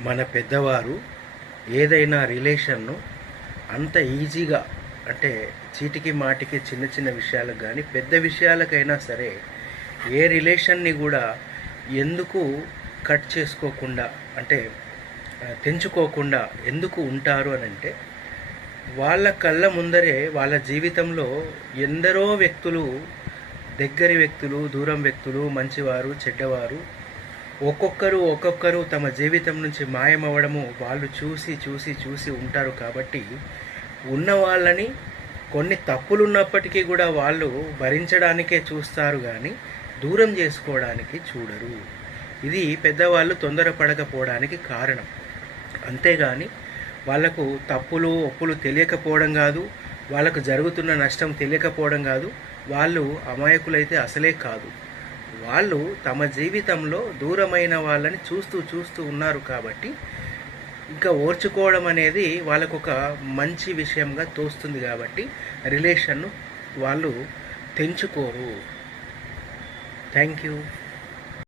మన పెద్దవారు ఏదైనా రిలేషన్ను అంత ఈజీగా అంటే చీటికి మాటికి చిన్న చిన్న విషయాలకు కానీ పెద్ద విషయాలకైనా సరే ఏ రిలేషన్ని కూడా ఎందుకు కట్ చేసుకోకుండా అంటే తెంచుకోకుండా ఎందుకు ఉంటారు అని అంటే వాళ్ళ కళ్ళ ముందరే వాళ్ళ జీవితంలో ఎందరో వ్యక్తులు దగ్గరి వ్యక్తులు దూరం వ్యక్తులు మంచివారు చెడ్డవారు ఒక్కొక్కరు ఒక్కొక్కరు తమ జీవితం నుంచి మాయమవ్వడము. వాళ్ళు చూసి చూసి చూసి ఉంటారు కాబట్టి ఉన్న వాళ్ళని కొన్ని తప్పులు ఉన్నప్పటికీ కూడా వాళ్ళు భరించడానికే చూస్తారు కానీ దూరం చేసుకోవడానికి చూడరు. ఇది పెద్దవాళ్ళు తొందరపడకపోవడానికి కారణం. అంతేగాని వాళ్ళకు తప్పులు ఒప్పులు తెలియకపోవడం కాదు. వాళ్ళకు జరుగుతున్న నష్టం తెలియకపోవడం కాదు. వాళ్ళు అమాయకులైతే అసలే కాదు. వాళ్ళు తమ జీవితంలో దూరమైన వాళ్ళని చూస్తూ చూస్తూ ఉన్నారు కాబట్టి ఇంకా ఓర్చుకోవడం అనేది వాళ్ళకు ఒక మంచి విషయంగా తోస్తుంది కాబట్టి రిలేషన్ను వాళ్ళు తెంచుకోరు. Thank you.